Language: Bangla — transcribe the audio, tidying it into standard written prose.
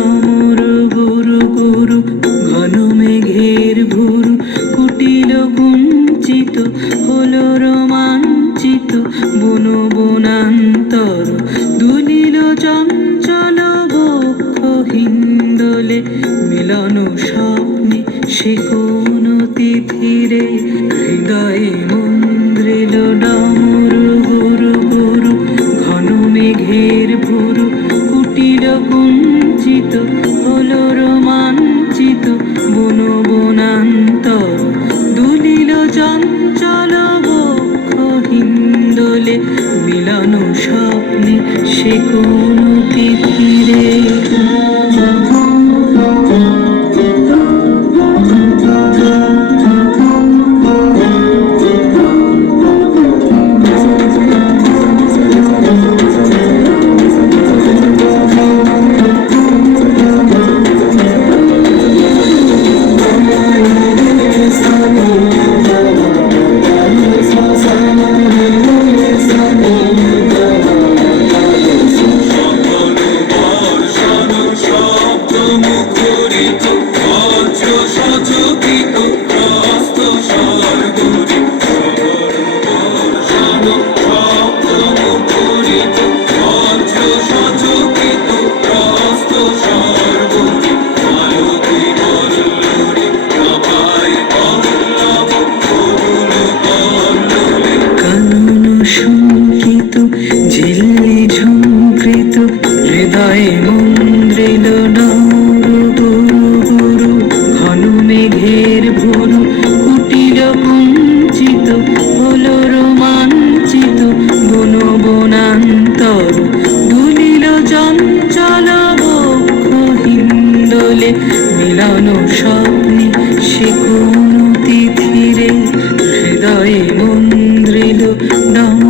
ডমর গুরু গুরু ঘন মেঘের ভুরু কুটিল কুঞ্চিত হলো রোমাঞ্চিত বন বনান্তর দুলিল চঞ্চল বক্ষ হিন্দোলে মিলন স্বপ্নে সে কোন তিথিরে হৃদয়ে মন্দ্রিল ডমর গুরু গুরু ঘন মেঘের ভুরু কুটিল কুঞ্চিত হলো রোমাঞ্চিত বন বনান্তর দুলিল চঞ্চল বক্ষ হিন্দোলে মিলন স্বপ্নে সে কোন তিথিরে। ঝিল্লি ঝুঁকৃত হৃদয়ে মন্দ্রিল ডমর গুরু গুরু ঘন মেঘের ভুরু কুটিল কুঞ্চিত হলো রোমাঞ্চিত বন বনান্তর দুলিল চঞ্চল বক্ষ হিন্দোলে মিলন স্বপ্নে সে কোন তিথিরে হৃদয়ে মন্দ্রিল ডমর